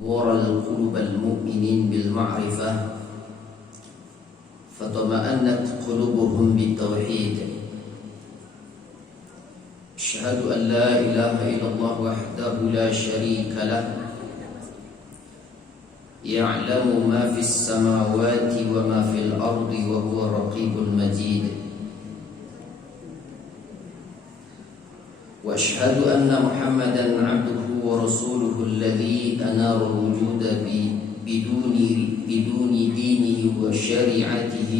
نور القلوب المؤمنين بالمعرفة فطمأنت قلوبهم بالتوحيد. أشهد أن لا إله إلا الله وحده لا شريك له يعلم ما في السماوات وما في الأرض وهو الرقيب المجيد. وأشهد أن محمدا عبده ورسوله الذي أنار الوجود بدون دينه وشريعته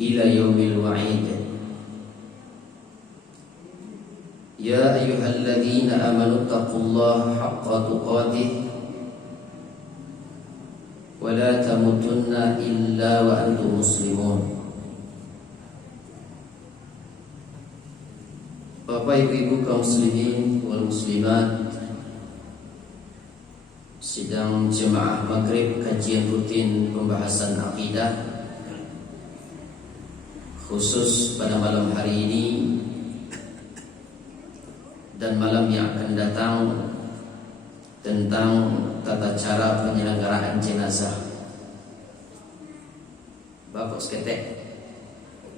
إلى يوم الوعيد. يا أيها الذين آمنوا اتقوا الله حق تقاته ولا تموتن إلا وأنتم مسلمون. Bapak ibu kaum muslimin wal muslimat, sidang jemaah maghrib kajian rutin pembahasan akidah, khusus pada malam hari ini dan malam yang akan datang, tentang tata cara penyelenggaraan jenazah. Bapak seketek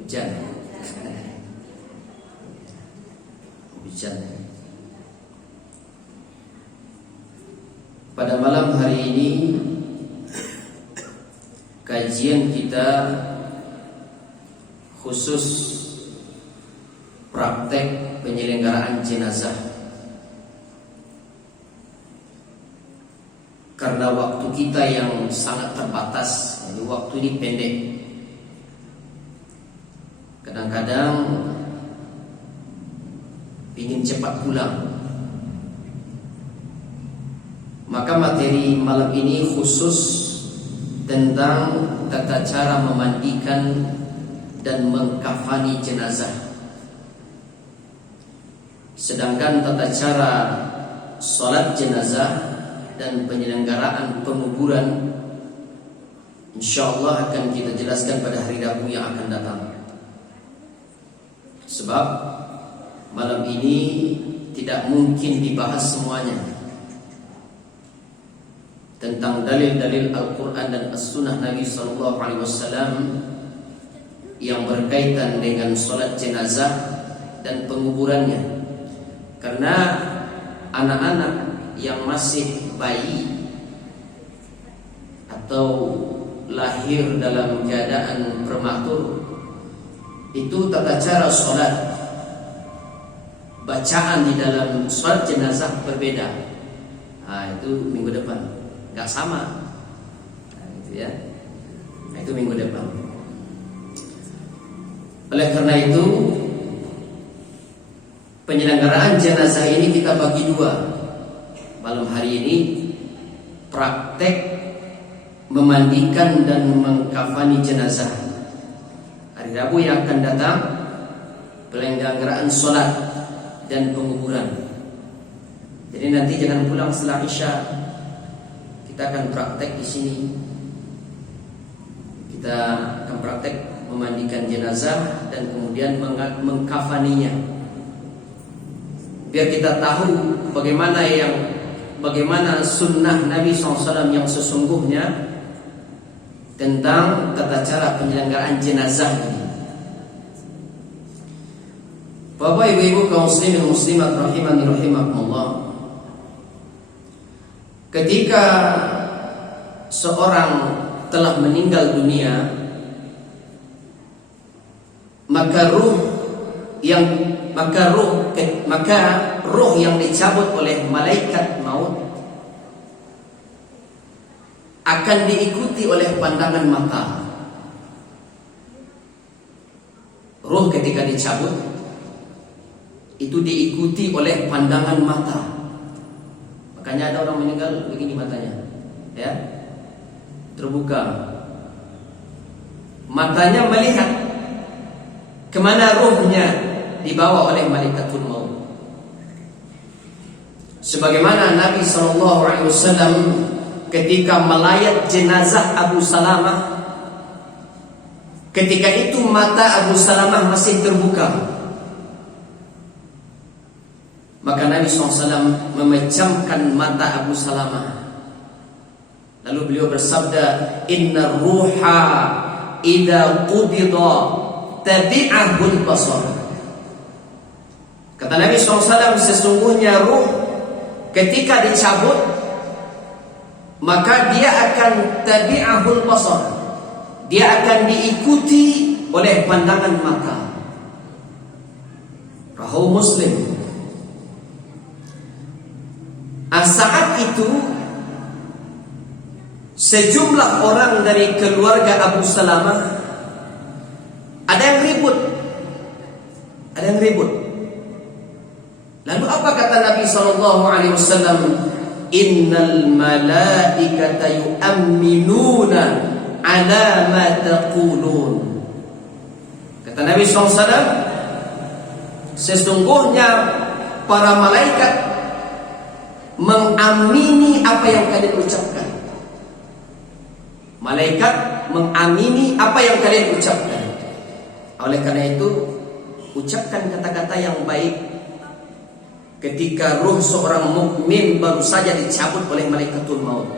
hujan. Pada malam hari ini kajian kita khusus praktek penyelenggaraan jenazah. Karena waktu kita yang sangat terbatas, jadi waktu ini pendek. Kadang-kadang ingin cepat pulang. Maka materi malam ini khusus tentang tata cara memandikan dan mengkafani jenazah. Sedangkan tata cara salat jenazah dan penyelenggaraan penguburan insyaallah akan kita jelaskan pada hari Rabu yang akan datang. Sebab malam ini tidak mungkin dibahas semuanya tentang dalil-dalil Al-Quran dan As-Sunnah Nabi SAW yang berkaitan dengan sholat jenazah dan penguburannya. Karena anak-anak yang masih bayi atau lahir dalam keadaan prematur, itu tata cara sholat, bacaan di dalam sholat jenazah berbeda. Itu minggu depan, nggak sama. Gitu ya. Itu minggu depan. Oleh karena itu, penyelenggaraan jenazah ini kita bagi dua. Malam hari ini praktek memandikan dan mengkafani jenazah. Hari Rabu yang akan datang penyelenggaraan sholat dan penguburan. Jadi nanti jangan pulang setelah Isya. Kita akan praktek di sini. Kita akan praktek memandikan jenazah dan kemudian mengkafaninya. Biar kita tahu bagaimana sunnah Nabi SAW yang sesungguhnya tentang tata cara penyelenggaraan jenazah ini. Bapak ibu kaum muslimin muslimat rahimani rahimakumullah. Ketika seorang telah meninggal dunia, maka ruh yang dicabut oleh malaikat maut akan diikuti oleh pandangan mata. Ruh ketika dicabut itu diikuti oleh pandangan mata. Makanya ada orang meninggal begini matanya, ya, terbuka. Matanya melihat kemana ruhnya dibawa oleh malaikatul maut. Sebagaimana Nabi SAW ketika melayat jenazah Abu Salamah, ketika itu mata Abu Salamah masih terbuka. Maka Nabi SAW memejamkan mata Abu Salamah. Lalu beliau bersabda, "Inna ruha idza qubida tabi'ahul basar." Kata Nabi SAW, sesungguhnya ruh ketika dicabut, maka dia akan tabi'ahul basar, dia akan diikuti oleh pandangan mata. Rawahu Muslim. Saat itu sejumlah orang dari keluarga Abu Salamah ada yang ribut. Lalu apa kata Nabi SAW? Innal malaikata yu'minuna ala ma taqulun. Kata Nabi SAW, sesungguhnya para malaikat mengamini apa yang kalian ucapkan. Malaikat mengamini apa yang kalian ucapkan. Oleh karena itu, ucapkan kata-kata yang baik ketika ruh seorang mukmin baru saja dicabut oleh malaikatul maut.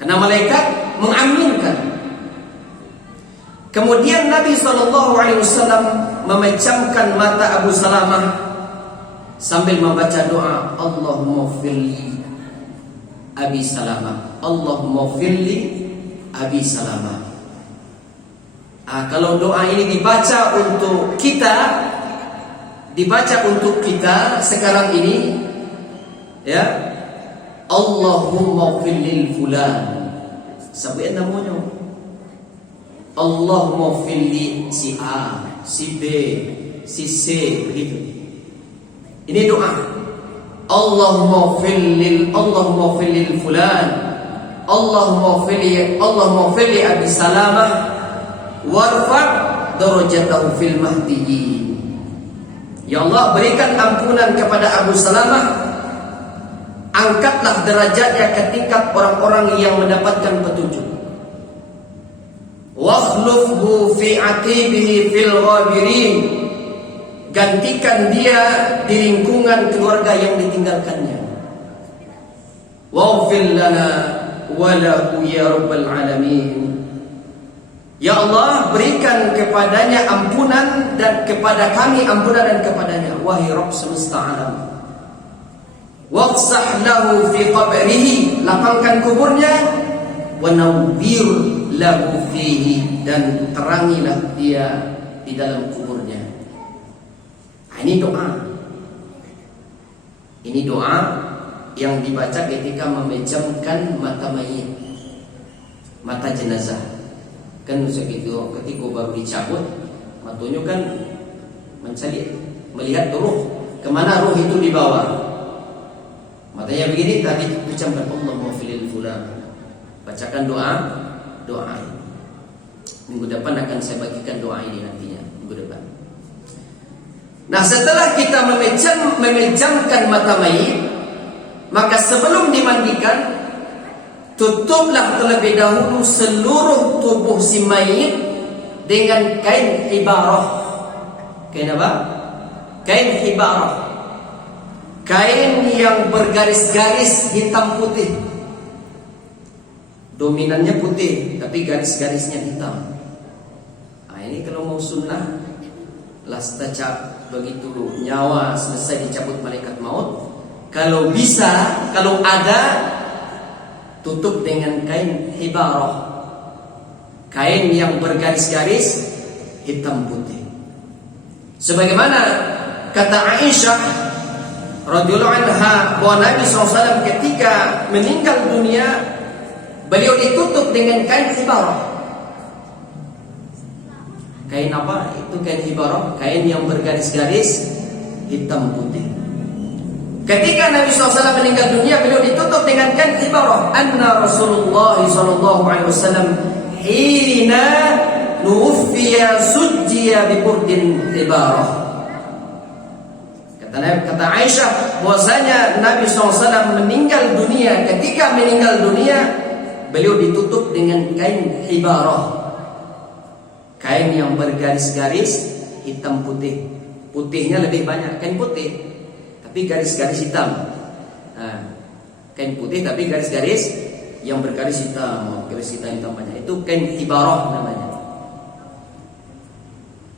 Karena malaikat mengaminkan. Kemudian Nabi SAW memejamkan mata Abu Salamah sambil membaca doa, Allahumma firli Abi Salamah, Allahumma firli Abi Salamah. Kalau doa ini dibaca untuk kita sekarang ini, ya, Allahumma firli fulan, sabihin namanya, Allahumma firli si A, si B, si C, begitu. Ini doa. Allahumma firli fulan, Allahumma firli Abi Salamah, warfa' darajatahu fil mahdiyyin. Ya Allah, berikan ampunan kepada Abu Salamah, angkatlah derajatnya ke tingkat orang-orang yang mendapatkan petunjuk. Wakhlufhu fi aqibihi fil ghabirin, gantikan dia di lingkungan keluarga yang ditinggalkannya. Waghfir lana wa lahu ya rabbal alamin. Ya Allah, berikan kepadanya ampunan dan kepada kami ampunan dan kepadanya, wahai Rabb semesta alam. Wafsah lahu fi qabrihi, lapangkan kuburnya, wa nawwir lahu fihi, dan terangilah dia di dalam kuburnya. Ini doa. Ini doa yang dibaca ketika memejamkan mata mayit, mata jenazah. Kan segitu ketika baru dicabut, matanya kan mencari, melihat ruh, kemana ruh itu dibawa. Matanya begini, tadi ucapkan Allahumma firli fulan. Bacakan doa. Minggu depan akan saya bagikan doa ini nantinya, minggu depan. Nah, setelah kita memejamkan mata mayit, maka sebelum dimandikan, tutuplah terlebih dahulu seluruh tubuh si mayit dengan kain hibarah. Kain apa? Kain hibarah. Kain yang bergaris-garis hitam putih. Dominannya putih, tapi garis-garisnya hitam. Nah, ini kalau mau sunnah, lastacap, begitu nyawa selesai dicabut malaikat maut, kalau bisa, kalau ada, tutup dengan kain hibarah, kain yang bergaris-garis hitam putih. Sebagaimana kata Aisyah radhiyallahu anha bahwa Nabi SAW ketika meninggal dunia, beliau ditutup dengan kain hibarah. Kain apa? Itu kain hibarah, kain yang bergaris-garis hitam putih. Ketika Nabi SAW meninggal dunia, beliau ditutup dengan kain hibarah. Anna Rasulullah SAW hina nuwfiya sujjiya bi burdin hibarah. Kata Aisyah bahwasanya Nabi SAW meninggal dunia. Ketika meninggal dunia, beliau ditutup dengan kain hibarah, kain yang bergaris-garis hitam putih. Putihnya lebih banyak, kain putih tapi garis-garis hitam. Nah, kain putih tapi garis-garis yang bergaris hitam, garis hitam banyak, itu kain ibarah namanya.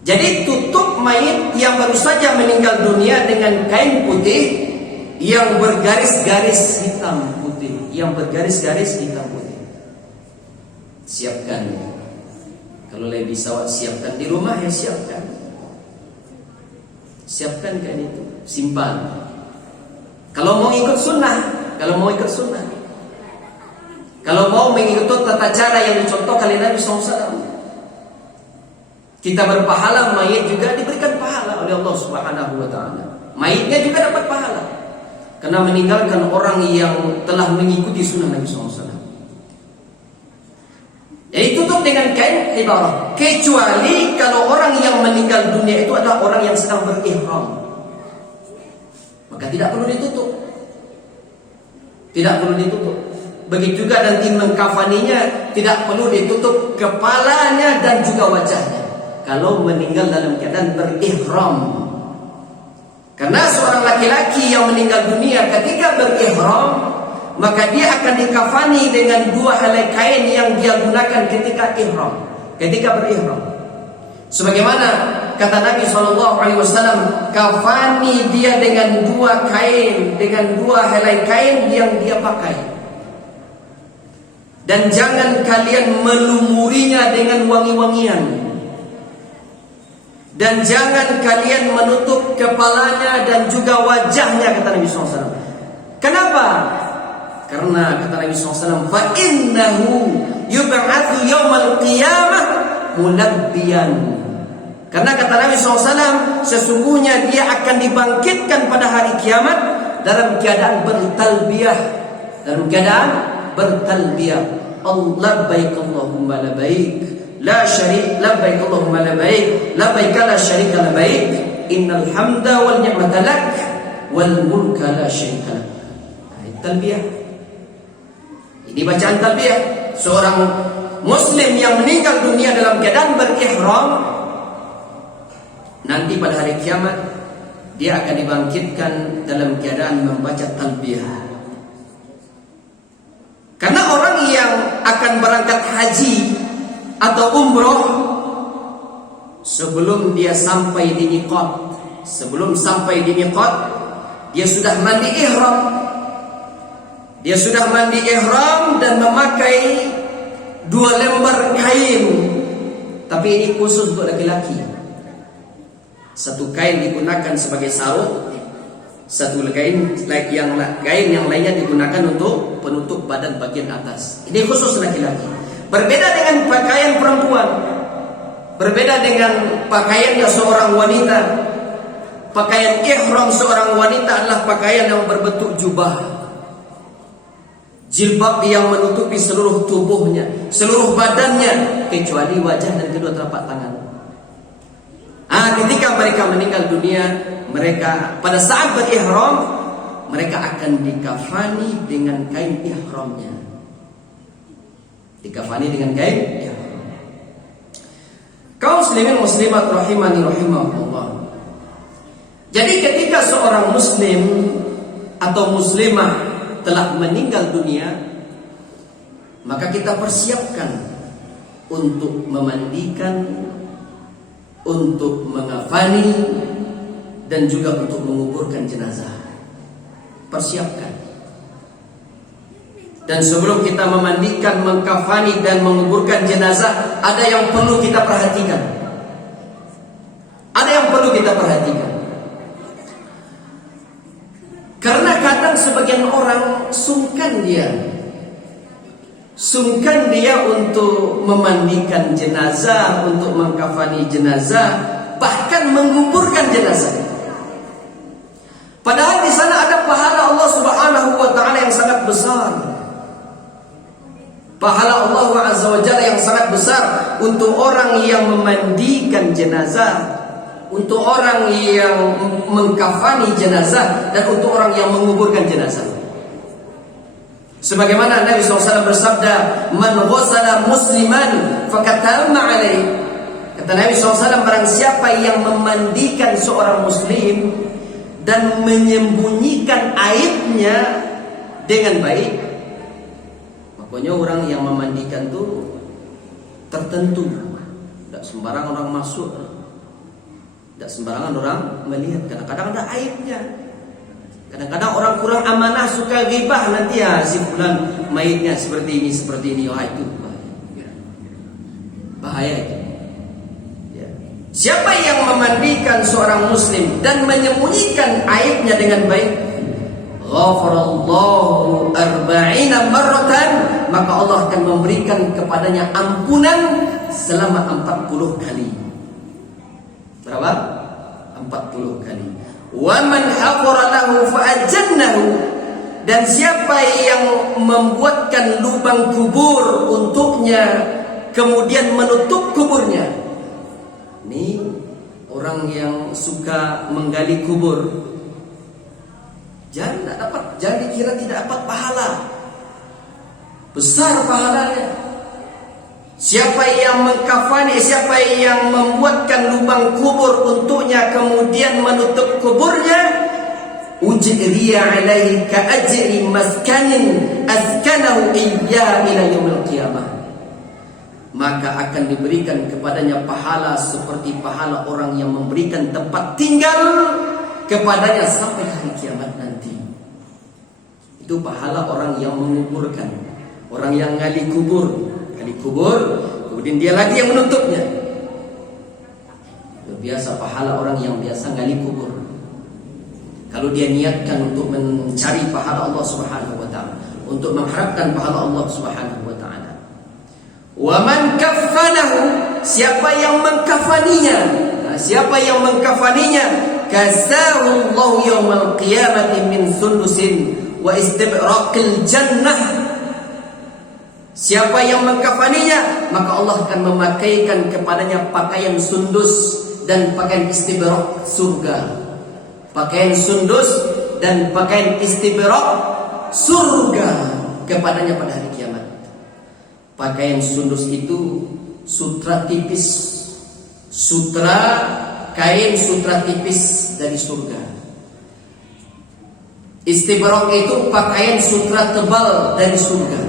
Jadi tutup mayit yang baru saja meninggal dunia dengan kain putih yang bergaris-garis hitam putih, yang bergaris-garis hitam putih. Siapkan. Kalau lebih sawat siapkan di rumah ya siapkan. Siapkan kain itu, simpan. Kalau mau ikut sunnah, kalau mau mengikuti tata cara yang dicontohkan oleh Nabi SAW, kita berpahala, mayit juga diberikan pahala oleh Allah Subhanahu wa taala. Mayitnya juga dapat pahala karena meninggalkan orang yang telah mengikuti sunnah Nabi SAW. Jadi tutup dengan kain ibarah. Kecuali kalau orang yang meninggal dunia itu adalah orang yang sedang berihram, maka tidak perlu ditutup. Tidak perlu ditutup. Begitu juga nanti mengkafaninya, tidak perlu ditutup kepalanya dan juga wajahnya kalau meninggal dalam keadaan berihram. Karena seorang laki-laki yang meninggal dunia ketika berihram, maka dia akan dikafani dengan dua helai kain yang dia gunakan ketika ihram, ketika berihram. Sebagaimana kata Nabi SAW, kafani dia dengan dua kain, dengan dua helai kain yang dia pakai. Dan jangan kalian melumurinya dengan wangi-wangian. Dan jangan kalian menutup kepalanya dan juga wajahnya, kata Nabi SAW. Kenapa? Karena kata Nabi SAW, فَإِنَّهُ يُبْعَثُ يَوْمَ الْقِيَامَةِ مُلَبِّيًا. Karena kata Nabi SAW, sesungguhnya dia akan dibangkitkan pada hari kiamat dalam keadaan bertalbiyah. Dalam keadaan bertalbiyah. Labbaik Allahumma labbaik, la syarika labbaik Allahumma labbaik, labbaik la syarika labbaik, innal hamda wal ni'mata lak wal mulka la syarika lak. Talbiyah. Ini bacaan talbiyah. Seorang muslim yang meninggal dunia dalam keadaan berihram, nanti pada hari kiamat dia akan dibangkitkan dalam keadaan membaca talbiyah. Karena orang yang akan berangkat haji atau umroh, sebelum dia sampai di miqat, dia sudah mandi ihram. Dia sudah mandi ihram dan memakai 2 lembar kain. Tapi ini khusus untuk laki-laki. Satu kain digunakan sebagai sarung, satu kain yang lainnya digunakan untuk penutup badan bagian atas. Ini khusus laki-laki. Berbeda dengan pakaian perempuan. Berbeda dengan pakaiannya seorang wanita. Pakaian ihram seorang wanita adalah pakaian yang berbentuk jubah, jilbab yang menutupi seluruh tubuhnya, seluruh badannya, kecuali wajah dan kedua telapak tangan. Ketika mereka meninggal dunia, mereka pada saat berihram, mereka akan dikafani dengan kain ihramnya. Dikafani dengan kain ihram. Kaum muslimin muslimat rahimani rahimakumullah. Jadi ketika seorang muslim atau muslimah telah meninggal dunia, maka kita persiapkan untuk memandikan, untuk mengafani, dan juga untuk menguburkan jenazah. Persiapkan. Dan sebelum kita memandikan, mengkafani, dan menguburkan jenazah, ada yang perlu kita perhatikan. Ada yang perlu kita perhatikan. Karena kadang sebagian orang sungkan dia untuk memandikan jenazah, untuk mengkafani jenazah, bahkan menguburkan jenazah. Padahal di sana ada pahala Allah Subhanahu wa taala yang sangat besar. Pahala Allah Azza wa Jalla yang sangat besar untuk orang yang memandikan jenazah, untuk orang yang mengkafani jenazah, dan untuk orang yang menguburkan jenazah. Sebagaimana Nabi SAW bersabda, "Man ghassala musliman fakatamma alaih." Kata Nabi SAW, barang siapa yang memandikan seorang muslim dan menyembunyikan aibnya dengan baik, makanya orang yang memandikan itu tertentu, tidak sembarangan orang masuk, tidak sembarangan orang melihat. Kadang-kadang ada aibnya. Kadang-kadang orang kurang amanah, suka ghibah, nanti ya si fulan mayitnya seperti ini. Wah, itu bahaya itu. Ya. Siapa yang memandikan seorang muslim dan menyembunyikan aibnya dengan baik, ghafarallahu arba'ina marratan, maka Allah akan memberikan kepadanya ampunan selama 40 kali. Berapa? 40 kali. Wa man hafara lahu fa'ajannahu, dan siapa yang membuatkan lubang kubur untuknya kemudian menutup kuburnya. Ini orang yang suka menggali kubur, jangan dikira tidak dapat pahala. Besar pahalanya. Siapa yang mengkafani, siapa yang membuatkan lubang kubur untuknya kemudian menutup kuburnya, ujriya alaihi ka ajri maskanin askanahu iyya ila yaumil qiyamah, maka akan diberikan kepadanya pahala seperti pahala orang yang memberikan tempat tinggal kepadanya sampai hari kiamat nanti. Itu pahala orang yang menguburkan, orang yang gali kubur, kemudian dia lagi yang menutupnya. Biasa pahala orang yang biasa gali kubur, kalau dia niatkan untuk mencari pahala Allah Subhanahu wa taala, untuk mengharapkan pahala Allah Subhanahu wa taala. Wa man kaffanahu, siapa yang mengkafaninya, siapa yang mengkafaninya, kasahu Allah yaumal qiyamati min sundusin wa istibraqil jannah. Siapa yang mengkafaninya, maka Allah akan memakaikan kepadanya pakaian sundus dan pakaian istibrak surga. Pakaian sundus dan pakaian istibrak surga kepadanya pada hari kiamat. Pakaian sundus itu sutra tipis, kain sutra tipis dari surga. Istibrak itu pakaian sutra tebal dari surga.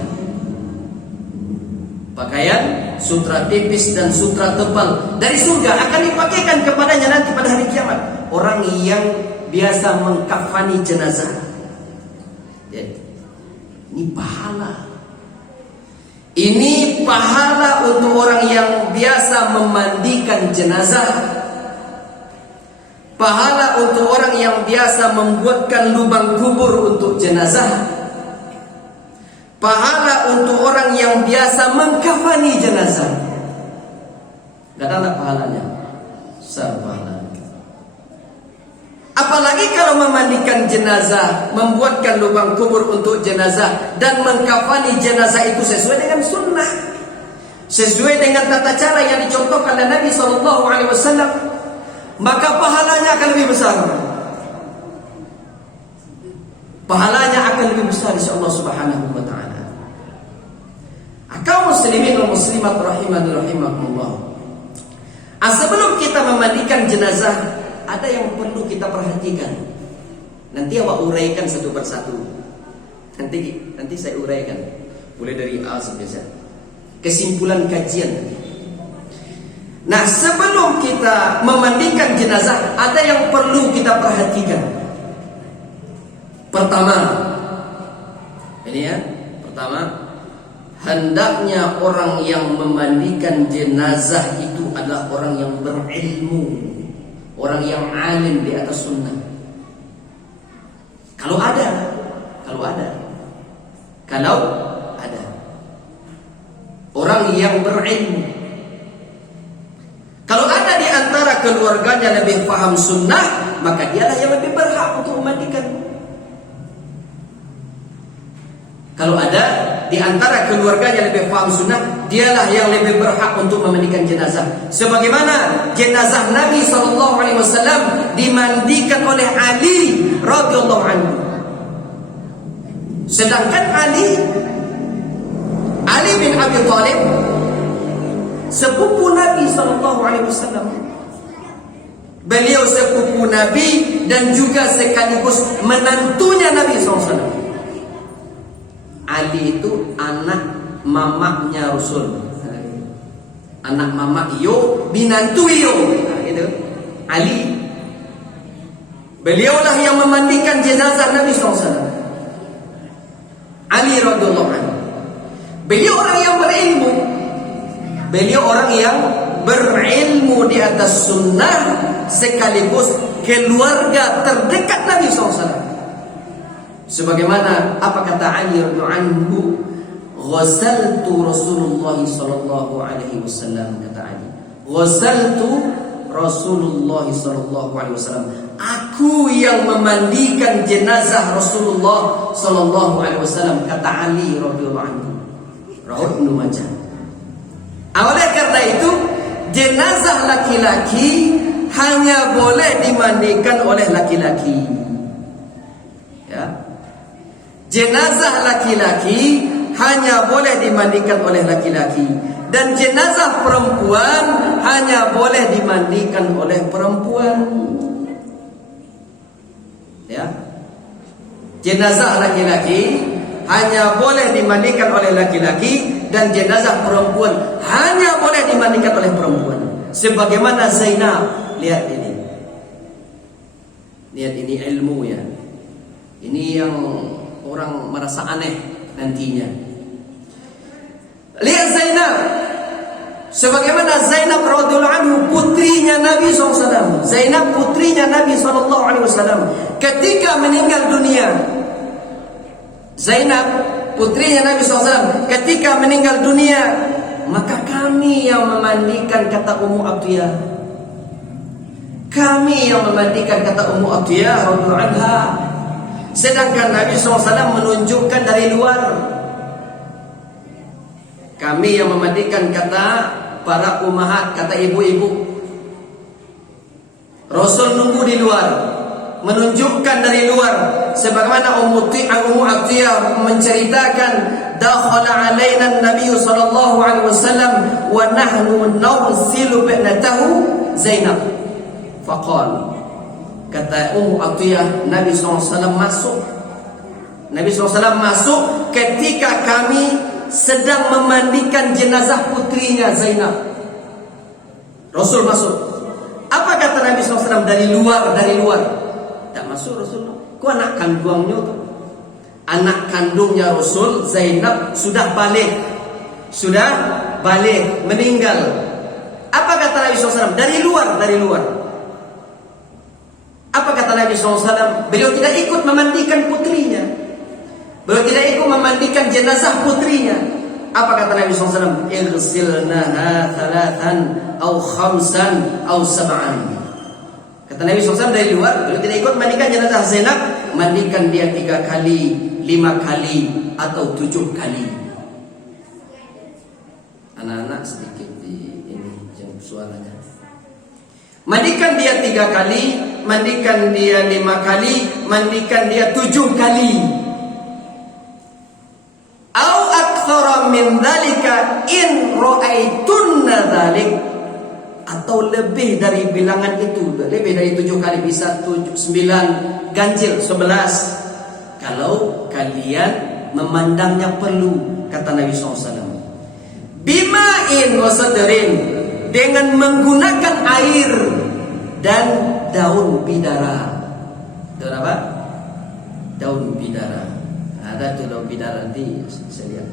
Pakaian sutra tipis dan sutra tebal dari surga akan dipakaikan kepadanya nanti pada hari kiamat. Orang yang biasa mengkafani jenazah, ini pahala. Ini pahala untuk orang yang biasa memandikan jenazah, pahala untuk orang yang biasa membuatkan lubang kubur untuk jenazah, pahala untuk orang yang biasa mengkafani jenazah. Gak ada pahalanya, besar pahalanya. Apalagi kalau memandikan jenazah, membuatkan lubang kubur untuk jenazah dan mengkafani jenazah itu sesuai dengan sunnah, sesuai dengan tata cara yang dicontohkan oleh Nabi SAW, maka pahalanya akan lebih besar. Pahalanya akan lebih besar insyaallah Subhanahu wa taala. Kaum muslimin wal muslimat rahimani rahimakumullah. Sebelum kita memandikan jenazah, ada yang perlu kita perhatikan. Nanti awak uraikan satu persatu. Nanti saya uraikan, mulai dari A sampai Z. Kesimpulan kajian. Nah, sebelum kita memandikan jenazah, ada yang perlu kita perhatikan. Pertama, hendaknya orang yang memandikan jenazah itu adalah orang yang berilmu, orang yang alim di atas sunnah. Kalau ada orang yang berilmu, kalau ada di antara keluarganya lebih paham sunnah, maka dialah yang lebih berhak untuk memandikan. Kalau ada di antara keluarganya lebih paham sunnah, dialah yang lebih berhak untuk memandikan jenazah. Sebagaimana jenazah Nabi SAW dimandikan oleh Ali radhiyallahu anhu. Sedangkan Ali bin Abi Thalib sepupu Nabi SAW. Beliau sepupu Nabi dan juga sekaligus menantunya Nabi SAW. Ali itu anak mamaknya Rasul. Anak mamak yo, binantu yo. Gitu. Ali. Beliaulah yang memandikan jenazah Nabi SAW. Ali radhiyallahu anhu. Beliau orang yang berilmu. Beliau orang yang berilmu di atas sunnah, sekaligus keluarga terdekat Nabi SAW. Sebagaimana apa kata Ali radhiyallahu anhu, ghazaltu Rasulullah sallallahu alaihi wasallam, kata Ali. Ghazaltu Rasulullah sallallahu alaihi wasallam. Aku yang memandikan jenazah Rasulullah sallallahu alaihi wasallam, kata Ali radhiyallahu anhu. Rawahu Ibnu Majah. Oleh karena itu, jenazah laki-laki hanya boleh dimandikan oleh laki-laki. Ya. Jenazah laki-laki hanya boleh dimandikan oleh laki-laki, dan jenazah perempuan hanya boleh dimandikan oleh perempuan. Ya. Jenazah laki-laki hanya boleh dimandikan oleh laki-laki, dan jenazah perempuan hanya boleh dimandikan oleh perempuan. Sebagaimana Zainab, lihat ini. Lihat ini ilmu ya. Ini yang orang merasa aneh nantinya. Lihat Zainab. Sebagaimana Zainab radhiyallahu anhu, putrinya Nabi SAW. Zainab putrinya Nabi SAW. Ketika meninggal dunia, Zainab putrinya Nabi SAW ketika meninggal dunia, maka kami yang memandikan, kata Ummu Atiyah. Kami yang memandikan, kata Ummu Atiyah radhiyallahu anha. Sedangkan Nabi SAW menunjukkan dari luar. Kami yang memandikan, kata para ummahat, kata ibu-ibu. Rasul nunggu di luar, menunjukkan dari luar. Sebagaimana Ummu Atiyah menceritakan, dakhala alaina an-nabiy sallallahu alaihi wasallam wa nahnu nawsilu binatahu Zainab. Faqala, kata Ummu Atiyah, Nabi SAW masuk. Nabi SAW masuk ketika kami sedang memandikan jenazah putrinya Zainab. Rasul masuk. Apa kata Nabi SAW? Dari luar. Tak masuk Rasul. Kau anak kandungnya tu. Anak kandungnya Rasul, Zainab, sudah balik, meninggal. Apa kata Nabi SAW? Dari luar. Apa kata Nabi SAW? Beliau tidak ikut memandikan putrinya. Beliau tidak ikut memandikan jenazah putrinya. Apa kata Nabi SAW? Ighsilnaha thalathan aw khamsan aw sab'an. Kata Nabi SAW dari luar, beliau tidak ikut memandikan jenazah Zainab. Mandikan dia 3 kali, 5 kali, atau 7 kali. Anak-anak sedikit di ini jam suaranya. Mandikan dia 3 kali, mandikan dia 5 kali, mandikan dia 7 kali. Au aktsara min dzalika in ra'aitunna dzalik, atau lebih dari bilangan itu, lebih dari 7 kali, bisa 9 ganjil 11 kalau kalian memandangnya perlu, kata Nabi SAW. Bima'in wa sadrin, dengan menggunakan air dan daun bidara. Daun apa? Daun bidara. Ada tuh daun bidara nanti saya lihat.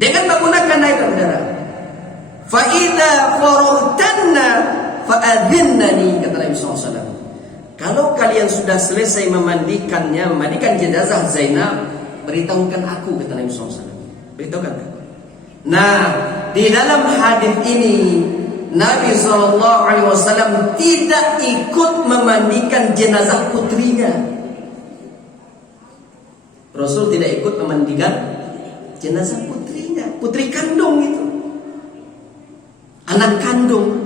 Dengan menggunakan air dan bidara. Fa idza farahtanna fa'adhinnani, kata Nabi SAW. Kalau kalian sudah selesai memandikan jenazah Zainab, beritahukan aku, kata Nabi SAW. Beritahukan aku. Nah, di dalam hadis ini Nabi SAW tidak ikut memandikan jenazah putrinya. Rasul tidak ikut memandikan jenazah putrinya, putri kandung itu, anak kandung.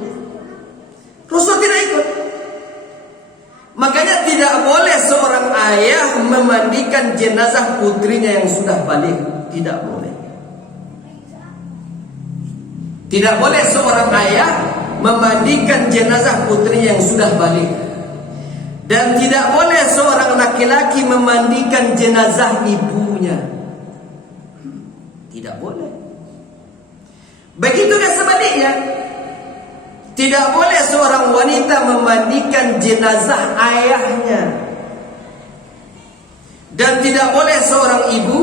Rasul tidak ikut. Makanya tidak boleh seorang ayah memandikan jenazah putrinya yang sudah balik. Tidak boleh. Tidak boleh seorang ayah memandikan jenazah putrinya yang sudah balik. Dan tidak boleh seorang laki-laki memandikan jenazah ibunya. Tidak boleh. Begitu juga sebaliknya. Tidak boleh seorang wanita memandikan jenazah ayahnya. Dan tidak boleh seorang ibu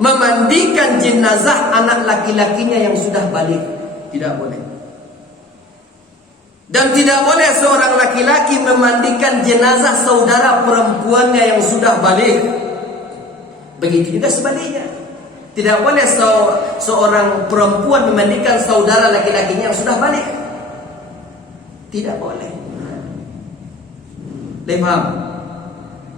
memandikan jenazah anak laki-lakinya yang sudah balik. Tidak boleh. Dan tidak boleh seorang laki-laki memandikan jenazah saudara perempuannya yang sudah balik. Begitu juga sebaliknya. Tidak boleh seorang perempuan memandikan saudara laki-lakinya yang sudah balik. Tidak boleh. Paham?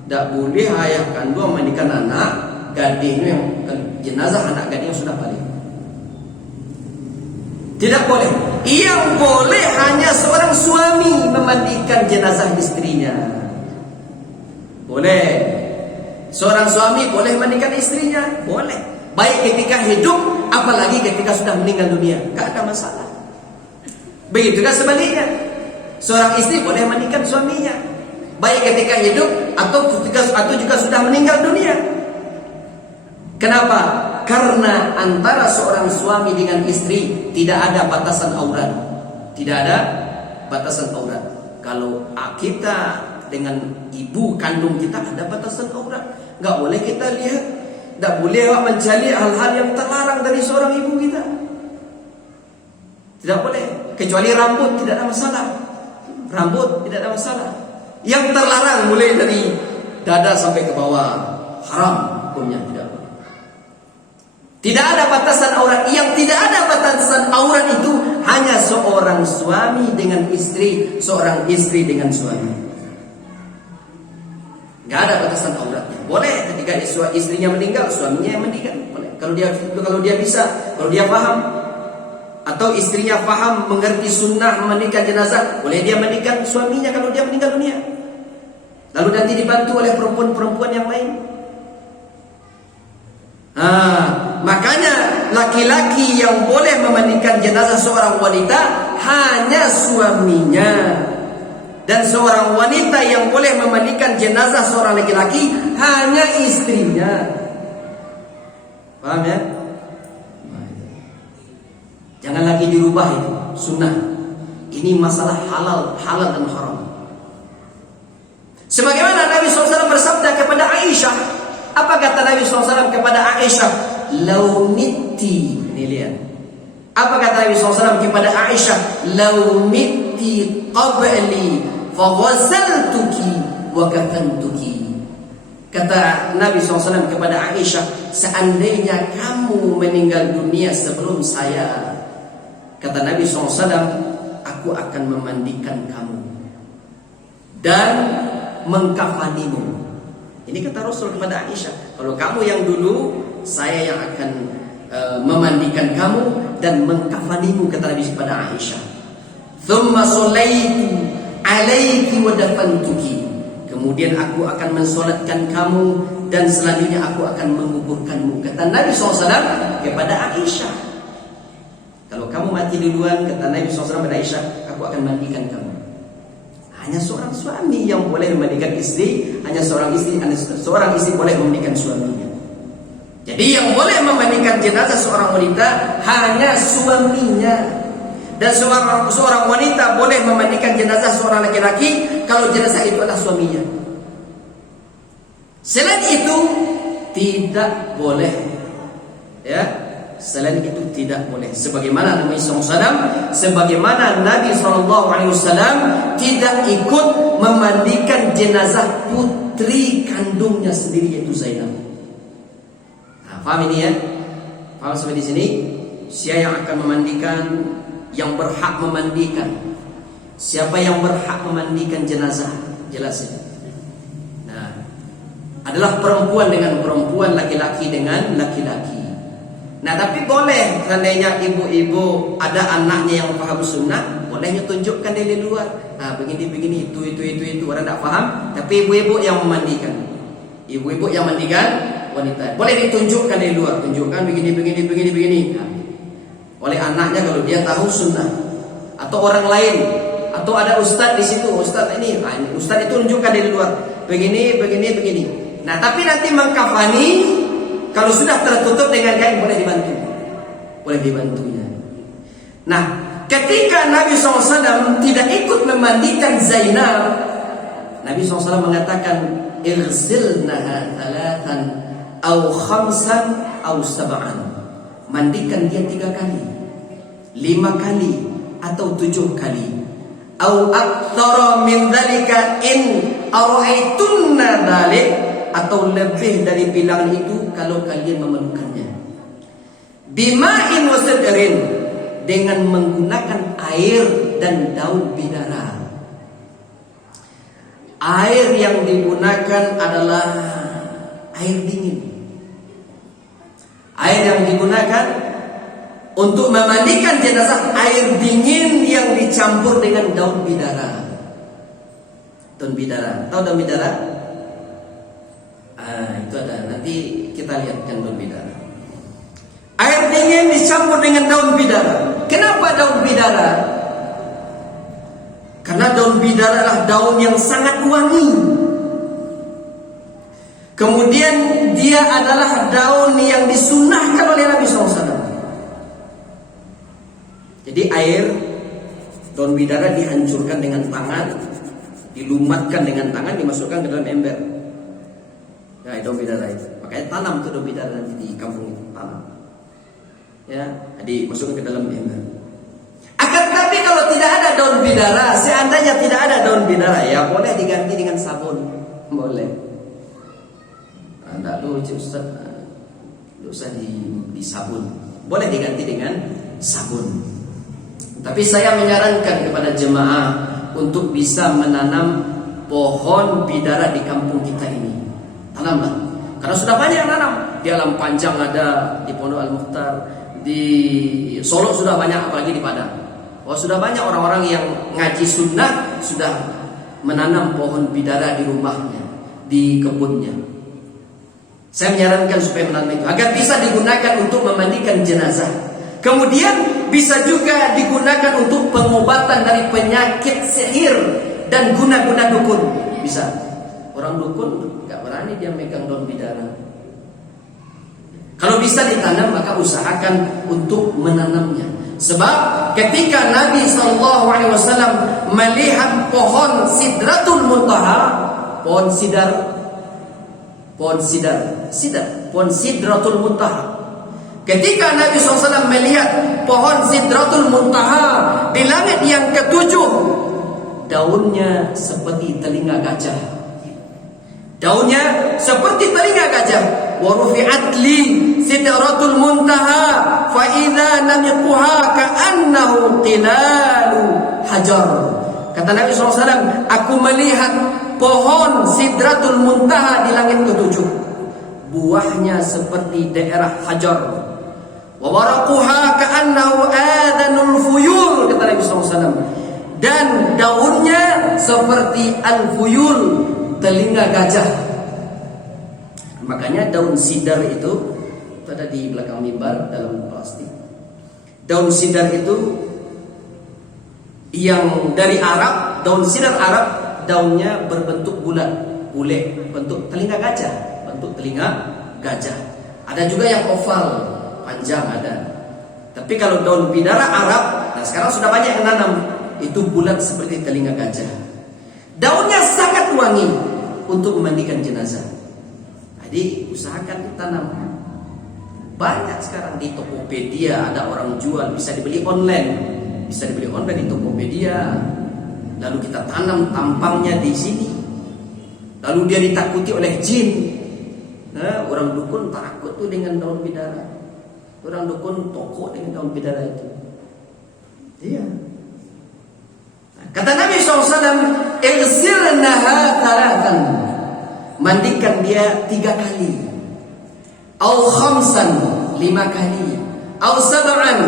Tidak boleh ayah kandung memandikan anak gadingnya yang jenazah anak gading yang sudah balik. Tidak boleh. Yang boleh hanya seorang suami memandikan jenazah istrinya. Boleh. Seorang suami boleh memandikan istrinya, boleh. Baik ketika hidup, apalagi ketika sudah meninggal dunia, tak ada masalah. Begitu juga sebaliknya. Seorang istri boleh memandikan suaminya, baik ketika hidup atau juga sudah meninggal dunia. Kenapa? Karena antara seorang suami dengan istri tidak ada batasan aurat. Tidak ada batasan aurat. Kalau kita dengan ibu kandung kita ada batasan aurat, nggak boleh kita lihat, nggak boleh mencari hal-hal yang terlarang dari seorang ibu kita. Tidak boleh. Kecuali rambut tidak ada masalah. Rambut tidak ada masalah. Yang terlarang mulai dari dada sampai ke bawah, haram hukumnya, tidak boleh. Tidak ada batasan aurat. Yang tidak ada batasan aurat itu hanya seorang suami dengan istri, seorang istri dengan suami. Tidak ada batasan auratnya. Boleh ketika istrinya meninggal, suaminya yang meninggal. Boleh. Kalau dia bisa, kalau dia paham, atau istrinya paham, mengerti sunnah memandikan jenazah, boleh dia mandikan suaminya kalau dia meninggal dunia. Lalu nanti dibantu oleh perempuan-perempuan yang lain. Makanya laki-laki yang boleh memandikan jenazah seorang wanita hanya suaminya. Dan seorang wanita yang boleh memandikan jenazah seorang laki-laki hanya istrinya. Paham ya? Jangan lagi dirubah itu sunnah. Ini masalah halal dan haram. Sebagaimana Nabi SAW bersabda kepada Aisyah. Apa kata Nabi SAW kepada Aisyah? Lau mitti. Ini lihat. Apa kata Nabi SAW kepada Aisyah? Lau mitti qabli faghasaltuki wa kafantuki. Kata Nabi SAW kepada Aisyah, seandainya kamu meninggal dunia sebelum saya, kata Nabi SAW, aku akan memandikan kamu dan mengkafanimu. Ini kata Rasul kepada Aisyah, kalau kamu yang dulu, saya yang akan memandikan kamu dan mengkafanimu, kata Nabi kepada Aisyah. Thumma sallaitu alaiki wa dafantuki. Kemudian aku akan mensolatkan kamu dan selanjutnya aku akan menguburkanmu, kata Nabi SAW kepada Aisyah. Kalau kamu mati duluan, kata Nabi SAW kepada Aisyah, aku akan mandikan kamu. Hanya seorang suami yang boleh memandikan istri, hanya seorang istri boleh memandikan suaminya. Jadi yang boleh memandikan jenazah seorang wanita hanya suaminya. Dan seorang wanita boleh memandikan jenazah seorang laki-laki kalau jenazah itu adalah suaminya. Selain itu tidak boleh. Ya, selain itu tidak boleh. Sebagaimana Nabi SAW tidak ikut memandikan jenazah putri kandungnya sendiri, yaitu Zainab. Nah, paham ini ya? Paham sampai di sini? Siapa yang akan memandikan? Yang berhak memandikan. Siapa yang berhak memandikan jenazah? Jelas ya. Nah, adalah perempuan dengan perempuan, laki-laki dengan laki-laki. Nah, tapi boleh seandainya ibu-ibu ada anaknya yang paham sunnah, boleh tunjukkan dari luar. Nah, begini, itu orang tak paham, tapi ibu-ibu yang memandikan. Ibu-ibu yang memandikan wanita. Boleh ditunjukkan dari luar, tunjukkan begini. Nah, oleh anaknya kalau dia tahu sunnah, atau orang lain, atau ada ustadz di situ, ustadz ini ustadz itu tunjukkan dari luar, begini. Nah, tapi nanti mengkafani kalau sudah tertutup dengan kain boleh dibantunya. Nah, ketika Nabi SAW tidak ikut memandikan Zainab, Nabi SAW mengatakan, "Ighsilnaha thalathan aw khamsan aw sab'an." Mandikan dia 3 kali, 5 kali, atau 7 kali. Aw aktsara min dzalika in ara'aytunna dzalik, atau lebih dari bilangan itu kalau kalian memerlukannya. Bima'in wa sidrin, dengan menggunakan air dan daun bidara. Air yang digunakan adalah air dingin. Air yang digunakan untuk memandikan jenazah, air dingin yang dicampur dengan daun bidara. Daun bidara, tahu daun bidara? Itu ada, nanti kita lihatkan daun bidara. Air dingin dicampur dengan daun bidara. Kenapa daun bidara? Karena daun bidara adalah daun yang sangat wangi. Kemudian dia adalah daun yang disunnahkan oleh Nabi SAW. Jadi air daun bidara dihancurkan dengan tangan, dilumatkan dengan tangan, dimasukkan ke dalam ember. Ya, daun bidara itu. Makanya tanam tuh daun bidara nanti di kampung itu, tanam. Ya, dimasukkan ke dalam ember. Akan tetapi kalau tidak ada daun bidara, seandainya tidak ada daun bidara, ya boleh diganti dengan sabun, boleh. Tidak lucu Ustaz, tidak usah di sabun, boleh diganti dengan sabun. Tapi saya menyarankan kepada jemaah untuk bisa menanam pohon bidara di kampung kita ini. Tanamlah, karena sudah banyak yang nanam. Di Alam Panjang ada, di Pondok Al-Mukhtar, di Solo sudah banyak, apalagi di Padang. Sudah banyak orang-orang yang ngaji sunnah sudah menanam pohon bidara di rumahnya, di kebunnya. Saya menyarankan supaya menanam itu agar bisa digunakan untuk memandikan jenazah. Kemudian bisa juga digunakan untuk pengobatan dari penyakit sihir dan guna-guna dukun. Bisa. Orang dukun gak berani dia megang daun bidara. Kalau bisa ditanam maka usahakan untuk menanamnya. Sebab ketika Nabi SAW melihat pohon Sidratul Muntaha, pohon Sidratul Muntaha. Ketika Nabi SAW melihat pohon Sidratul Muntaha di langit yang ketujuh, daunnya seperti telinga gajah. Daunnya seperti telinga gajah. Wa rufi'at li Sidratul Muntaha fa idza namiquha ka'annahu qilalu hajar. Kata Nabi SAW, aku melihat pohon Sidratul Muntaha di langit ketujuh. Buahnya seperti daerah hajar. Wa waraquha ka'annahu adhanul fuyul, kata Nabi SAW. Dan daunnya seperti al-fuyul, telinga gajah. Makanya daun sidar itu ada di belakang mimbar dalam plastik. Daun sidar itu yang dari Arab, daun sidar Arab, daunnya berbentuk bulat, bentuk telinga gajah. Ada juga yang oval, panjang ada. Tapi kalau daun bidara Arab, nah sekarang sudah banyak yang nanam, itu bulat seperti telinga gajah. Daunnya sangat wangi untuk memandikan jenazah. Jadi usahakan ditanam. Banyak sekarang di Tokopedia ada orang jual, bisa dibeli online. Di Tokopedia. Lalu kita tanam tampangnya di sini. Lalu dia ditakuti oleh jin. Nah, orang dukun takut tuh dengan daun bidara. Orang dukun tokok dengan daun bidara itu. Iya. Nah, kata Nabi SAW, "Ighsilnaha thalathan." Mandikan dia 3 kali. Au khamsan, 5 kali. Au sab'an,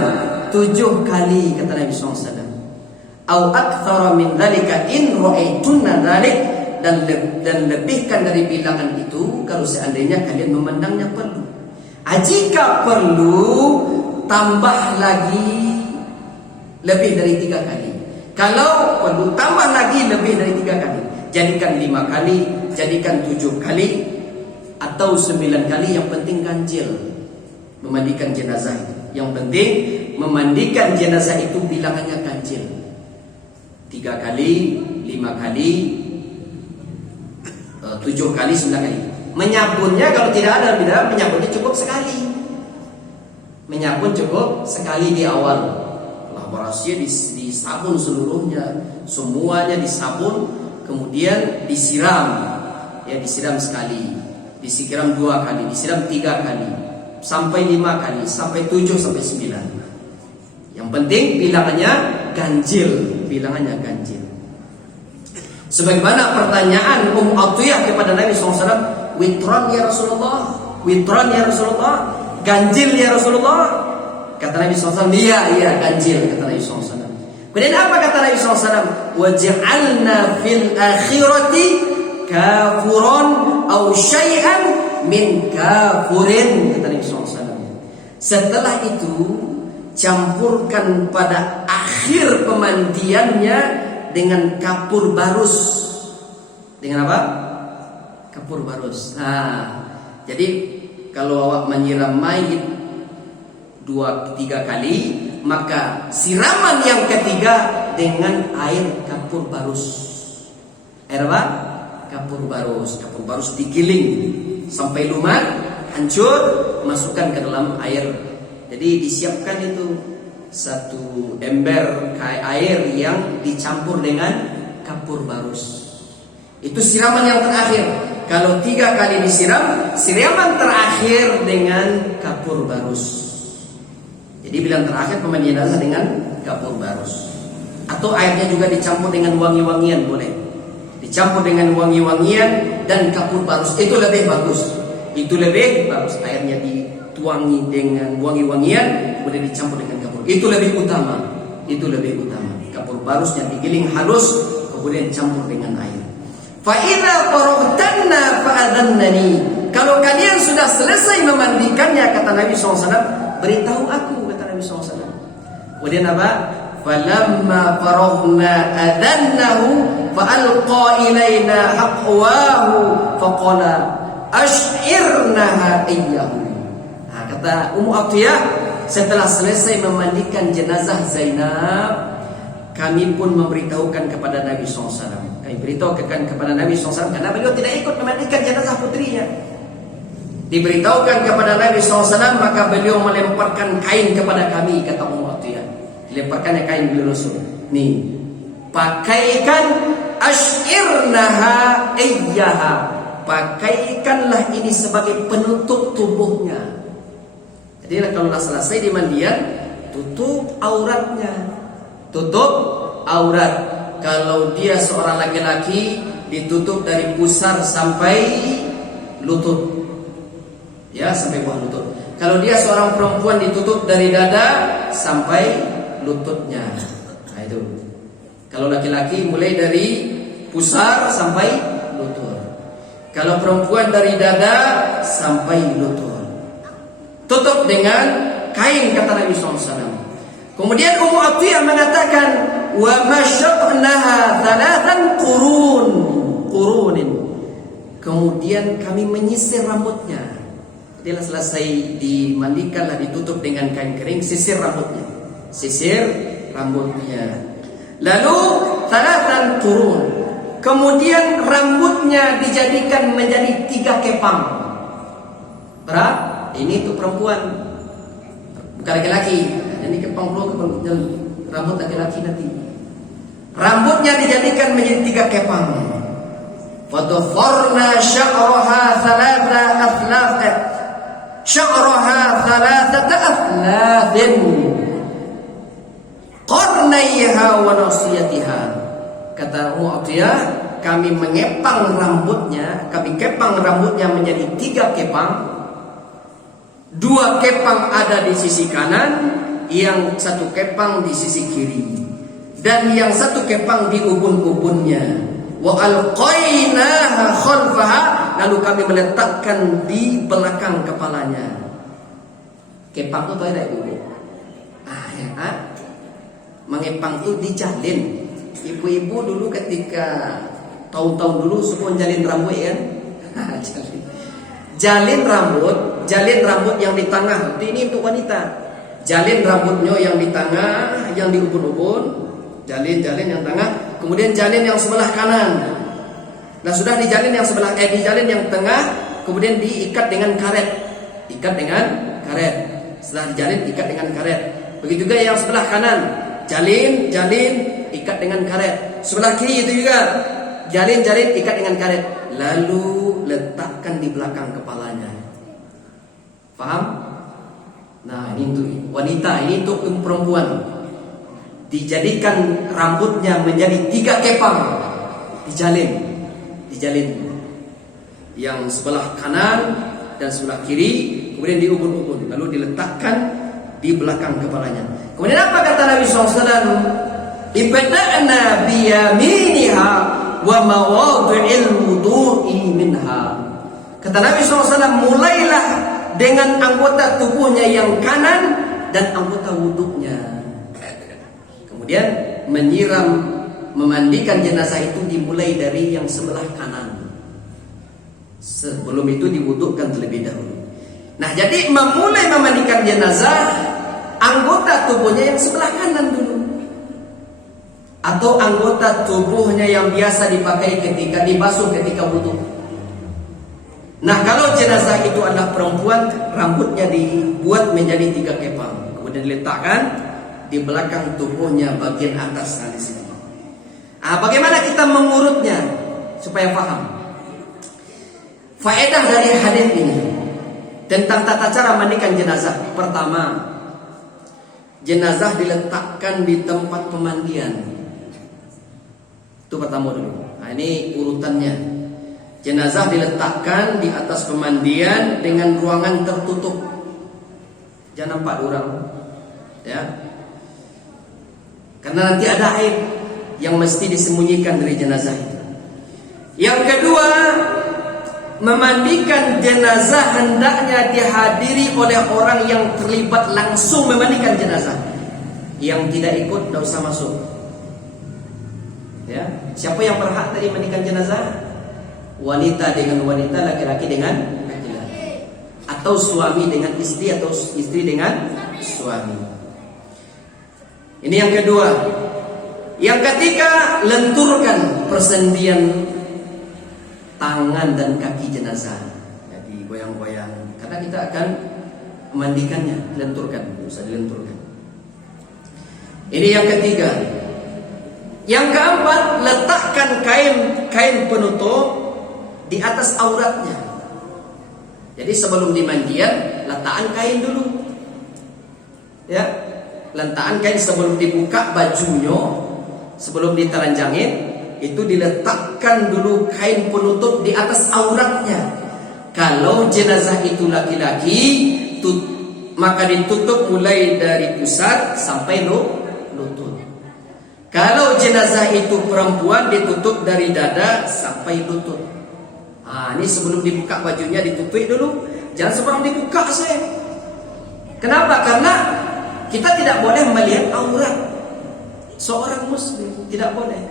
7 kali, kata Nabi SAW. Au aktsara min dzalika in ra'aytunna dzalik, dan lebihkan dari bilangan itu kalau seandainya kalian memandangnya perlu. Jika perlu tambah lagi lebih dari 3 kali. Kalau perlu tambah lagi lebih dari 3 kali, jadikan 5 kali, jadikan 7 kali, atau 9 kali. Yang penting ganjil memandikan jenazah itu. Yang penting memandikan jenazah itu bilangannya ganjil. 3 kali, 5 kali, 7 kali, 9 kali. Menyabunnya kalau tidak ada bid'ah, menyabunnya cukup sekali. Menyabun cukup sekali di awal. Kolaborasinya disabun seluruhnya, semuanya disabun, kemudian disiram. Ya, disiram sekali, disiram 2 kali, disiram 3 kali, sampai 5 kali, sampai 7, sampai 9. Yang penting bilangannya ganjil, bilangannya ganjil. Sebagaimana pertanyaan Atiyah kepada Nabi SAW, witran ya Rasulullah, witran ya Rasulullah, ganjil ya Rasulullah. Kata Nabi SAW, iya ganjil, kata Nabi SAW. Kemudian apa kata Nabi SAW? Waj'alna fil akhirati kafuran aw syai'an min kafurin, kata Nabi SAW. Setelah itu campurkan pada akhir pemandiannya dengan kapur barus. Dengan apa? Kapur barus. Nah, jadi kalau awak menyiram mayit 2-3 kali, maka siraman yang ketiga dengan air kapur barus. Air apa? Kapur barus. Kapur barus digiling sampai lumat, hancur, masukkan ke dalam air. Jadi disiapkan itu 1 ember air yang dicampur dengan kapur barus. Itu siraman yang terakhir. Kalau 3 kali disiram, siraman terakhir dengan kapur barus. Jadi bilang terakhir pemandian jenazah dengan kapur barus. Atau airnya juga dicampur dengan wangi-wangian, boleh. Dicampur dengan wangi-wangian dan kapur barus, itu lebih bagus. Itu lebih bagus. Airnya dituangi dengan wangi-wangian, kemudian dicampur dengan kapur. Itu lebih utama. Itu lebih utama. Kapur barusnya digiling halus, kemudian campur dengan air. Fa idza faraghtanna fa'adhannani. Kalau kalian sudah selesai memandikannya, kata Nabi SAW, beritahu aku, kata Nabi SAW. Kemudian apa? Falamma faraghna adhannahu fa'alqa ilaina haqwahu faqala ash'irnaha iyyahu. Nah, kata Ummu Atiyah, setelah selesai memandikan jenazah Zainab, kami pun memberitahukan kepada Nabi SAW. Kami beritahukan kepada Nabi SAW karena beliau tidak ikut memandikan jenazah putrinya. Diberitahukan kepada Nabi SAW, maka beliau melemparkan kain kepada kami, kata Ummu Atiyah. Dilemparkannya kain beliau Rasul. Nih, pakaikan ash'irnaha iyyaha. Pakaikanlah ini sebagai penutup tubuhnya. Jadi kalau selesai dimandian, tutup auratnya. Tutup aurat. Kalau dia seorang laki-laki, ditutup dari pusar sampai lutut. Ya, sampai bawah lutut. Kalau dia seorang perempuan, ditutup dari dada sampai lututnya. Nah itu. Kalau laki-laki mulai dari pusar sampai lutut. Kalau perempuan dari dada sampai lutut. Tutup dengan kain, kata Nabi SAW. Kemudian Ummu Atiyah mengatakan, wa masyaqnaha 3 qurunin. Kemudian kami menyisir rambutnya. Dia selesai dimandikanlah, ditutup dengan kain kering, sisir rambutnya. Sisir rambutnya. Lalu 3 qurun. Kemudian rambutnya dijadikan menjadi 3 kepang. Berapa? Ini untuk perempuan, bukan laki-laki. Ini kepang rambut laki-laki nanti. Rambutnya dijadikan menjadi 3 kepang. Fadfarna sya'raha 3 aflaf. Sya'raha 3 aflaf. Qarnaiha wa nasiyatiha. Kata Ummu Atiyah, kami mengepang rambutnya, kami kepang rambutnya menjadi 3 kepang. 2 kepang ada di sisi kanan, yang 1 kepang di sisi kiri, dan yang 1 kepang di ubun-ubunnya. Wa alqainaha khalfaha, lalu kami meletakkan di belakang kepalanya. Kepang itu ada ibu. Mengepang itu dijalin. Ibu-ibu dulu ketika tahun-tahun dulu semua jalin rambut kan? Jalin rambut yang di tengah. Ini untuk wanita. Jalin rambutnya yang di tengah, yang di ubun-ubun. Jalin yang tengah, kemudian jalin yang sebelah kanan. Nah, sudah dijalin yang sebelah dijalin yang tengah, kemudian diikat dengan karet. Setelah dijalin ikat dengan karet. Begitu juga yang sebelah kanan, jalin ikat dengan karet. Sebelah kiri itu juga jalin ikat dengan karet. Lalu letakkan di belakang kepalanya. Paham? Nah, ini untuk wanita, ini untuk perempuan. Dijadikan rambutnya menjadi 3 kepang. Dijalin. Yang sebelah kanan dan sebelah kiri, kemudian diubun-ubun, lalu diletakkan di belakang kepalanya. Kemudian apa kata Nabi SAW? Ibda'na biyaminiha wa mawadhi'il wudu'i minha. Kata Nabi SAW, mulailah dengan anggota tubuhnya yang kanan dan anggota wuduknya. Kemudian memandikan jenazah itu dimulai dari yang sebelah kanan. Sebelum itu diwudukkan terlebih dahulu. Nah, jadi memulai memandikan jenazah, anggota tubuhnya yang sebelah kanan dulu. Atau anggota tubuhnya yang biasa dipakai ketika dibasuh ketika wudhu. Nah, kalau jenazah itu adalah perempuan, rambutnya dibuat menjadi 3 kepang, kemudian diletakkan di belakang tubuhnya bagian atas di sini. Bagaimana kita mengurutnya supaya paham? Faedah dari hadis ini tentang tata cara mandikan jenazah. Pertama, jenazah diletakkan di tempat pemandian. Itu pertama dulu. Nah, ini urutannya. Jenazah diletakkan di atas pemandian dengan ruangan tertutup. Jangan nampak orang. Ya. Karena nanti ada aib yang mesti disembunyikan dari jenazah itu. Yang kedua, memandikan jenazah hendaknya dihadiri oleh orang yang terlibat langsung memandikan jenazah. Yang tidak ikut tidak usah masuk. Ya. Siapa yang berhak tadi mandikan jenazah? Wanita dengan wanita, laki-laki dengan laki-laki, atau suami dengan istri, atau istri dengan suami. Ini yang kedua. Yang ketiga, lenturkan persendian tangan dan kaki jenazah. Jadi goyang-goyang, karena kita akan memandikannya. Lenturkan, bisa dilenturkan. Ini yang ketiga. Yang keempat, letakkan kain penutup di atas auratnya. Jadi sebelum dimandikan, letakkan kain dulu. Ya, letakkan kain sebelum dibuka bajunya, sebelum ditelanjangin, itu diletakkan dulu kain penutup di atas auratnya. Kalau jenazah itu laki-laki, maka ditutup mulai dari pusar sampai lutut. Kalau jenazah itu perempuan, ditutup dari dada sampai lutut. Ini sebelum dibuka bajunya ditutup dulu. Jangan sebelum dibuka saya. Kenapa? Karena kita tidak boleh melihat aurat seorang muslim. Tidak boleh.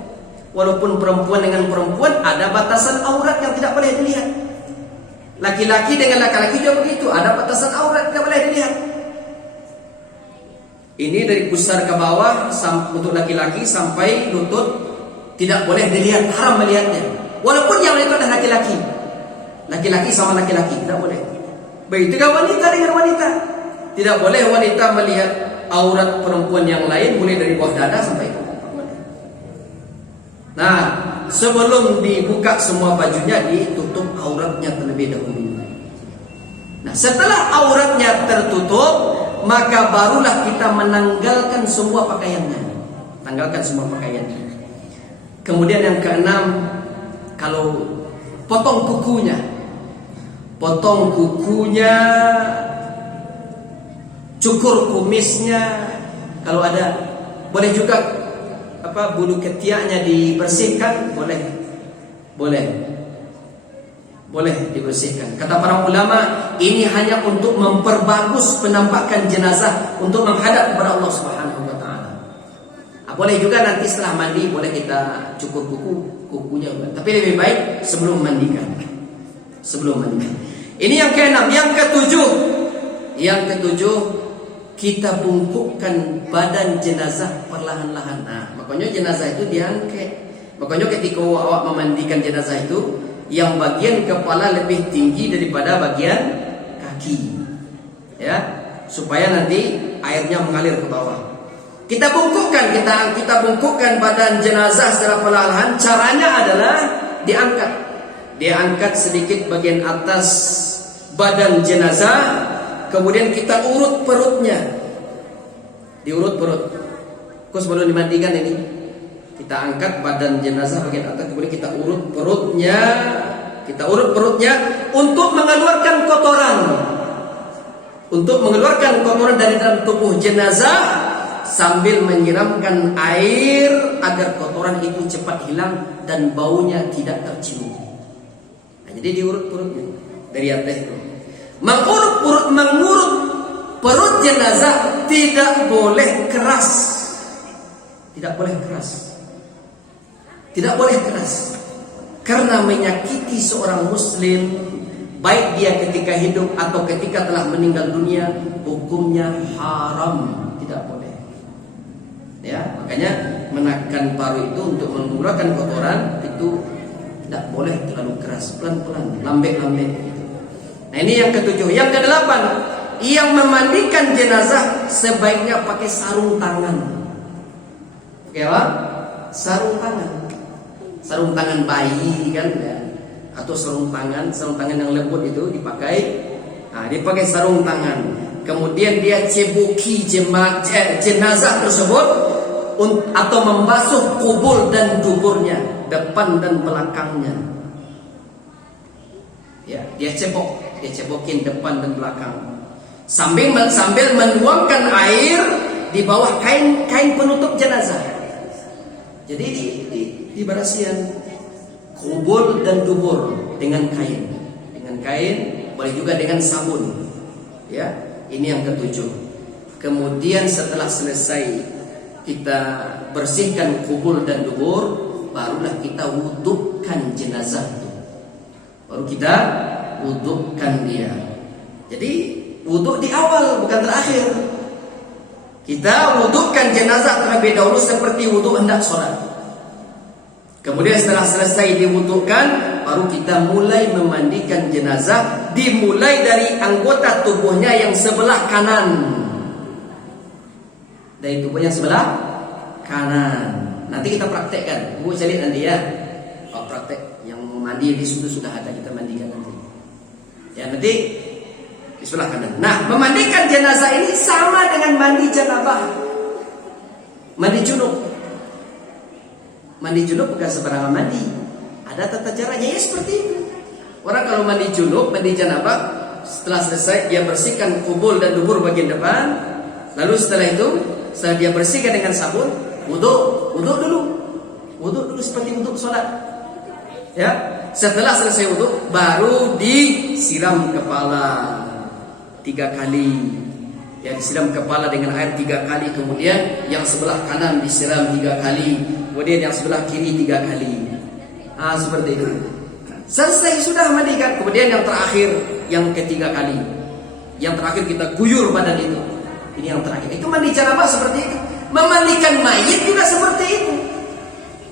Walaupun perempuan dengan perempuan, ada batasan aurat yang tidak boleh dilihat. Laki-laki dengan laki-laki juga begitu. Ada batasan aurat yang tidak boleh dilihat. Ini dari pusar ke bawah untuk laki-laki sampai lutut tidak boleh dilihat, haram melihatnya. Walaupun yang itu adalah laki-laki. Laki-laki sama laki-laki, tidak boleh. Begitu juga wanita dengan wanita. Tidak boleh wanita melihat aurat perempuan yang lain, mulai dari bawah dada sampai ke bawah. Nah, sebelum dibuka semua bajunya, ditutup auratnya terlebih dahulu. Nah, setelah auratnya tertutup, maka barulah kita menanggalkan semua pakaiannya. Tanggalkan semua pakaiannya. Kemudian yang keenam, kalau potong kukunya. Potong kukunya, cukur kumisnya kalau ada. Boleh juga bulu ketiaknya dibersihkan, boleh dibersihkan. Kata para ulama, ini hanya untuk memperbagus penampakan jenazah untuk menghadap kepada Allah Subhanahu wa taala. Boleh juga nanti setelah mandi boleh kita cukur kukunya, tapi lebih baik sebelum mandikan. Sebelum mandikan. Ini yang keenam. Yang ketujuh, kita bungkukkan badan jenazah perlahan-lahan. Nah, makanya jenazah itu diangkat. Makanya ketika awak memandikan jenazah itu, yang bagian kepala lebih tinggi daripada bagian kaki, ya, supaya nanti airnya mengalir ke bawah. Kita bungkukkan badan jenazah secara perlahan. Caranya adalah diangkat sedikit bagian atas badan jenazah, kemudian kita urut perutnya, diurut perut. Sebelum dimandikan ini, kita angkat badan jenazah bagian atas, kemudian kita urut perutnya untuk mengeluarkan kotoran dari dalam tubuh jenazah, sambil menyiramkan air agar kotoran itu cepat hilang dan baunya tidak tercium. Nah, jadi diurut perutnya dari atas itu. Mengurut perut jenazah tidak boleh keras. Tidak boleh keras. Karena menyakiti seorang muslim, baik dia ketika hidup atau ketika telah meninggal dunia, hukumnya haram, tidak boleh. Ya, makanya menekan paru itu untuk mengeluarkan kotoran itu tidak boleh terlalu keras, pelan-pelan, lembek-lembek gitu. Nah, ini yang ketujuh. Yang kedelapan, yang memandikan jenazah sebaiknya pakai sarung tangan. Oke, apa? Sarung tangan bayi kan ya. Atau sarung tangan yang lembut itu dipakai. Nah, dipakai sarung tangan. Kemudian dia cebuki jenazah tersebut atau membasuh kubur dan duburnya, depan dan belakangnya. Ya, dia cebokin depan dan belakang. Sambil menuangkan air di bawah kain penutup jenazah. Jadi di barasian kubur dan dubur dengan kain, boleh juga dengan sabun. Ya, ini yang ketujuh. Kemudian setelah selesai kita bersihkan kubur dan dubur, barulah kita wudukkan jenazah itu. Baru kita wudukkan dia. Jadi wuduk di awal, bukan terakhir. Kita wudukkan jenazah terlebih dahulu seperti wuduk hendak sholat. Kemudian setelah selesai diwudukkan, baru kita mulai memandikan jenazah. Dimulai dari anggota tubuhnya yang sebelah kanan. Dari tubuhnya sebelah kanan. Nanti kita praktekkan. Bu cari nanti ya. Oh, praktek yang mandi di situ sudah ada, kita mandikan nanti. Ya, nanti di sebelah kanan. Nah, memandikan jenazah ini sama dengan mandi janabah. Mandi junub. Mandi junub bukan sembarangan mandi. Ada tata caranya ya seperti itu. Orang kalau mandi junub, mandi janabah, setelah selesai dia bersihkan kubul dan dubur bagian depan. Lalu setelah dia bersihkan dengan sabun, wuduk dulu seperti wuduk sholat. Ya, setelah selesai wuduk, baru disiram kepala 3 kali. Ya, disiram kepala dengan air 3 kali. Kemudian yang sebelah kanan disiram 3 kali. Kemudian yang sebelah kiri 3 kali. Seperti itu. Selesai sudah mandikan. Kemudian yang terakhir, yang ketiga kali. Yang terakhir kita guyur badan itu. Ini yang terakhir. Itu mandi janabah seperti itu. Memandikan mayit juga seperti itu.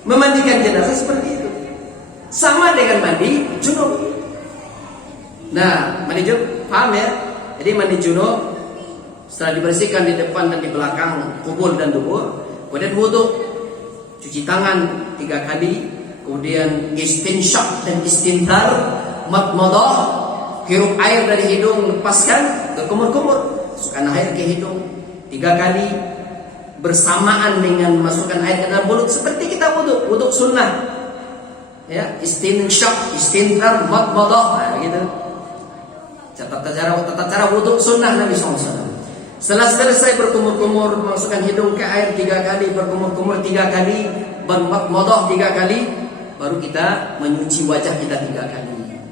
Memandikan jenazah seperti itu. Sama dengan mandi junub. Nah, mandi junub, paham ya? Jadi mandi junub setelah dibersihkan di depan dan di belakang kubur dan dubur, kemudian wudhu, cuci tangan 3 kali, kemudian istinsyak dan istinthar, madmadah, hirup air dari hidung, lepaskan ke kumur-kumur, masukkan air ke hidung 3 kali bersamaan dengan masukkan air ke dalam mulut seperti kita wudhu sunnah. Ya, istinsyak, istinthar, madmadah, gitu. Tata cara wudhu sunnah Nabi SAW. Setelah selesai berkumur-kumur, masukkan hidung ke air 3 kali, berkumur-kumur 3 kali, bermadmadah 3 kali, baru kita menyuci wajah kita 3 kali.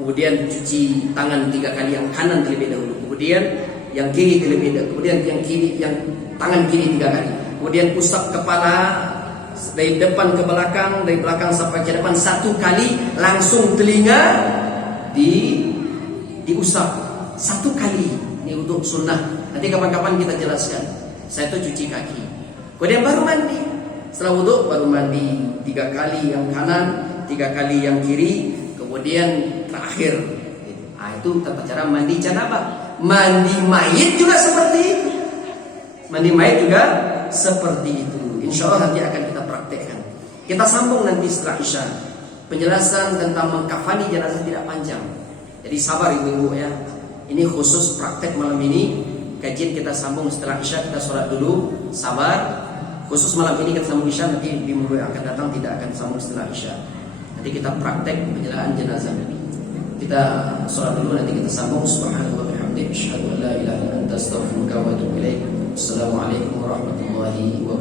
kemudian cuci tangan 3 kali, yang kanan terlebih dahulu, kemudian yang kiri terlebih dahulu, kemudian yang tangan kiri 3 kali, kemudian usap kepala dari depan ke belakang, dari belakang sampai ke depan 1 kali, langsung telinga diusap 1 kali. Ini untuk sunnah. Nanti kapan-kapan kita jelaskan. Saya itu cuci kaki, kemudian baru mandi. Setelah wudhu baru mandi 3 kali yang kanan, 3 kali yang kiri, kemudian terakhir. Itu tata cara mandi janabah. Mandi mayit juga seperti itu. Mandi mayit juga seperti itu. Insya Allah nanti akan kita praktekkan. Kita sambung nanti setelah Isya. Penjelasan tentang mengkafani jenazah tidak panjang. Jadi sabar ibu-ibu ya. Ini khusus praktek malam ini. Kajian kita sambung setelah Isya. Kita sholat dulu. Sabar. Khusus malam ini kita sambung Isya. Nanti di minggu yang akan datang tidak akan sambung setelah Isya. Nanti kita praktek penjelasan jenazah. Kita sholat dulu, nanti kita sambung. Subhanallah wa bihamdihi, asyhadu an la ilaha illa anta, astaghfiruka wa atubu ilaik. Assalamualaikum warahmatullahi wabarakatuh.